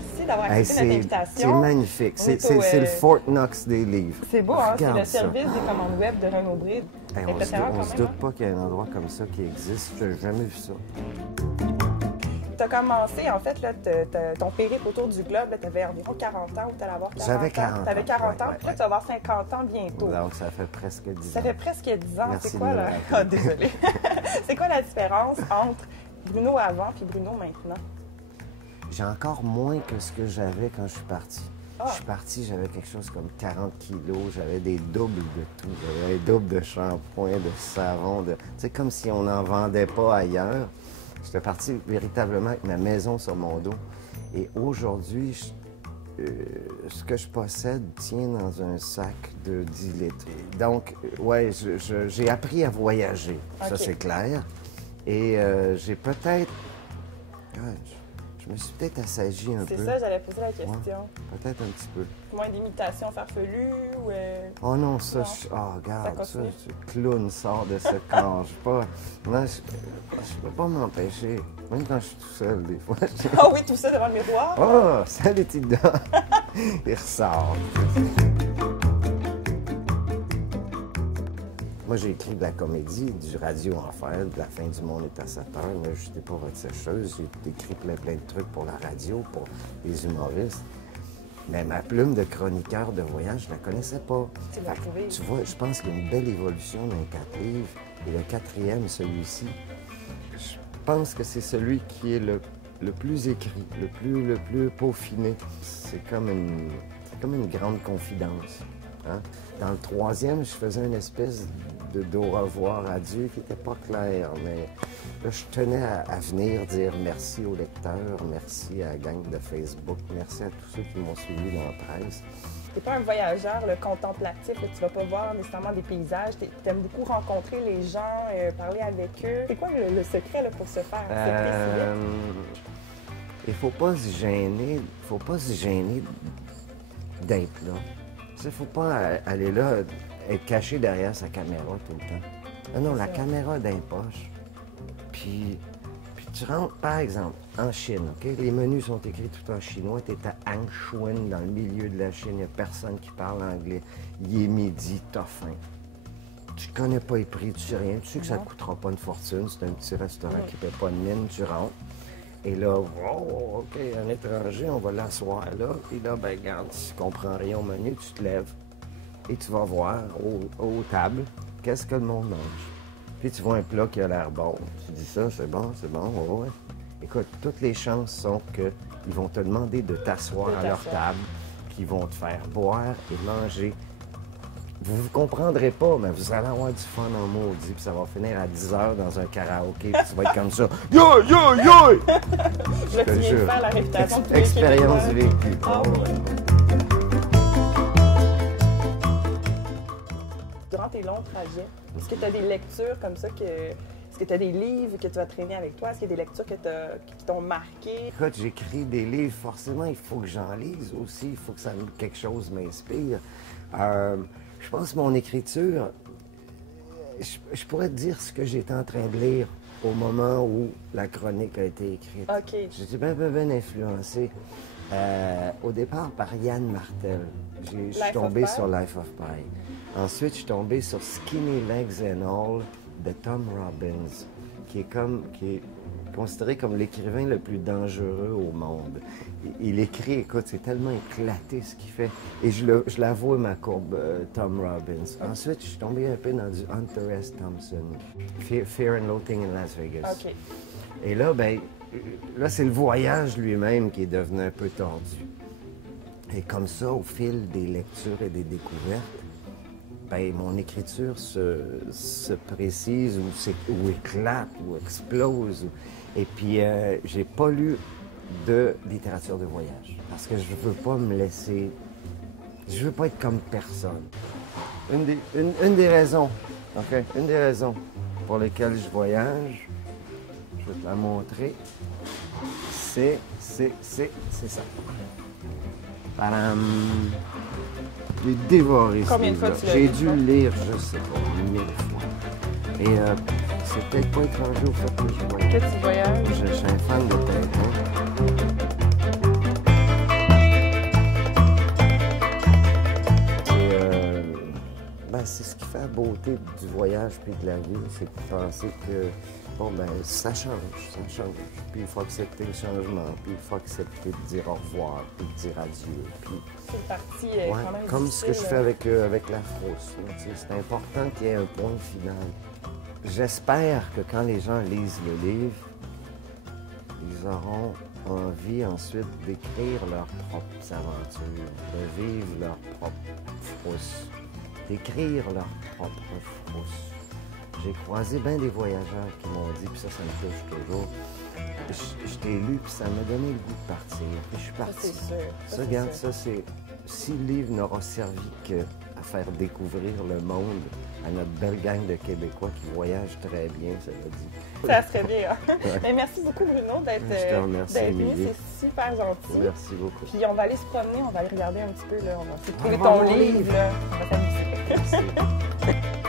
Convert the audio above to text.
Merci d'avoir Hey, accepté notre invitation. c'est magnifique. On est C'est le Fort Knox des livres. C'est beau, hein? C'est Regarde le ça. service des commandes web de Renaud Bride. Hey, on se doute pas qu'il y a un endroit comme ça qui existe. Je n'ai jamais vu ça. Tu as commencé, en fait, là, ton périple autour du globe, tu avais environ 40 ans ou tu allais avoir 40 ans. J'avais 40 ans. Tu avais 40 ans, ouais, puis là, tu vas avoir 50 ans bientôt. Donc, ça fait presque 10 ans. Ça fait presque 10 ans. Merci C'est quoi, de me là? rappeler. Ah, désolée. C'est quoi la différence entre Bruno avant et Bruno maintenant? J'ai encore moins que ce que j'avais quand je suis parti. Ah. Je suis parti, j'avais quelque chose comme 40 kilos, j'avais des doubles de tout. J'avais des doubles de shampoing, de savon, de... C'est comme si on n'en vendait pas ailleurs. J'étais parti véritablement avec ma maison sur mon dos. Et aujourd'hui, ce que je possède tient dans un sac de 10 litres. Donc, ouais, j'ai appris à voyager, ça OK. c'est clair. Et j'ai peut-être... Ouais, je me suis peut-être assagi un peu. C'est ça, j'allais poser la question. Ouais, peut-être un petit peu. Moins d'imitations farfelues ou... Oh non, ça, Non. regarde, ça, continue. ce clown sort de ce corps. Je peux pas m'empêcher, même quand je suis tout seul, des fois. Ah oui, tout ça devant le miroir? Oh, salut, petit gars! Il ressort. Moi, j'ai écrit de la comédie, du radio enfer, de La fin du monde est à 7 heures. Moi, je n'étais pas votre sécheuse. J'ai écrit plein de trucs pour la radio, pour les humoristes. Mais ma plume de chroniqueur de voyage, je la connaissais pas. Tu l'as trouvé. Tu vois, je pense qu'il y a une belle évolution dans les 4 livres. Et le 4e, celui-ci, je pense que c'est celui qui est le plus écrit, le plus peaufiné. C'est comme une grande confidence. Hein? Dans le 3e, je faisais une espèce d'au revoir à Dieu qui n'était pas clair, mais là, je tenais à venir dire merci aux lecteurs, merci à la gang de Facebook, merci à tous ceux qui m'ont suivi dans la presse. T'es pas un voyageur, le contemplatif, là, tu vas pas voir nécessairement des paysages, t'aimes beaucoup rencontrer les gens, parler avec eux. C'est quoi le secret là, pour se faire accepter Il faut pas se gêner d'être là. Il faut pas aller là, être caché derrière sa caméra tout le temps. Non, la caméra d'un poche. Puis tu rentres, par exemple, en Chine, OK? Les menus sont écrits tout en chinois. Tu es à Anshun, dans le milieu de la Chine. Il n'y a personne qui parle anglais. Il est midi, t'as faim. Tu connais pas les prix, tu sais rien. Tu sais que ça ne te coûtera pas une fortune. C'est un petit restaurant qui ne paie pas de mine. Tu rentres. Et là, oh, OK, un étranger, on va l'asseoir là. Puis là, ben regarde, si tu comprends rien au menu, tu te lèves et tu vas voir aux tables qu'est-ce que le monde mange. Puis tu vois un plat qui a l'air bon. Tu dis ça, c'est bon, ouais. Écoute, toutes les chances sont qu'ils vont te demander de t'asseoir à leur table, qu'ils vont te faire boire et manger. Vous ne comprendrez pas, mais vous allez avoir du fun en maudit, puis ça va finir à 10 h dans un karaoké, puis tu vas être comme ça. Yo, yo, yo! Je te viens de faire la réputation de tous les Expérience Québécois. vécue. Ah ouais. Durant tes longs trajets, est-ce que tu as des lectures comme ça Est-ce que tu as des livres que tu vas traîner avec toi? Est-ce qu'il y a des lectures qui t'ont marqué? Écoute, j'écris des livres, forcément, il faut que j'en lise aussi, il faut que quelque chose m'inspire. Je pense que mon écriture, je pourrais te dire ce que j'étais en train de lire au moment où la chronique a été écrite. OK. J'étais bien influencé au départ par Yann Martel. Je suis tombé sur Life of Pi. Ensuite, je suis tombé sur Skinny Legs and All de Tom Robbins, qui est considéré comme l'écrivain le plus dangereux au monde. Il écrit, écoute, c'est tellement éclaté ce qu'il fait. Et je l'avoue ma courbe, Tom Robbins. Ensuite, je suis tombé un peu dans du Hunter S. Thompson, Fear and Loathing in Las Vegas. OK. Et là, là, c'est le voyage lui-même qui est devenu un peu tordu. Et comme ça, au fil des lectures et des découvertes, mon écriture se précise ou éclate ou explose. Et puis, j'ai pas lu de littérature de voyage parce que je veux pas me laisser... Je veux pas être comme personne. Une des raisons, OK? Une des raisons pour lesquelles je voyage, je vais te la montrer, c'est ça. Tadam! J'ai dévoré ce Combien de fois livre-là. tu l'as J'ai lu, dû ça? le lire, je sais pas, 1000 fois. Et c'est peut-être pas étranger au fait que je voyage. Que tu voyages? Je suis un fan de Tintin. c'est ce qui fait la beauté du voyage puis de la vie, c'est de penser que, bon, ben ça change. Puis il faut accepter le changement, puis il faut accepter de dire au revoir, puis de dire adieu. Puis... C'est parti ouais, quand même comme difficile. ce que je fais avec la frousse. C'est important qu'il y ait un point final. J'espère que quand les gens lisent le livre, ils auront envie ensuite d'écrire leurs propres aventures, de vivre leur propre frousse, d'écrire leur propre frousse. J'ai croisé bien des voyageurs qui m'ont dit, puis ça me touche toujours, je t'ai lu, puis ça m'a donné le goût de partir, puis je suis parti. Ça, c'est sûr. Ça, regarde, ça, c'est... Si le livre n'aura servi qu'à faire découvrir le monde à notre belle gang de Québécois qui voyagent très bien, ça veut dire. Ça serait bien. Hein? Mais merci beaucoup, Bruno, d'être venu. C'est super gentil. Merci beaucoup. Puis on va aller se promener, on va aller regarder un petit peu. Là. On va essayer de trouver ton livre. Là. On va s'amuser. Merci.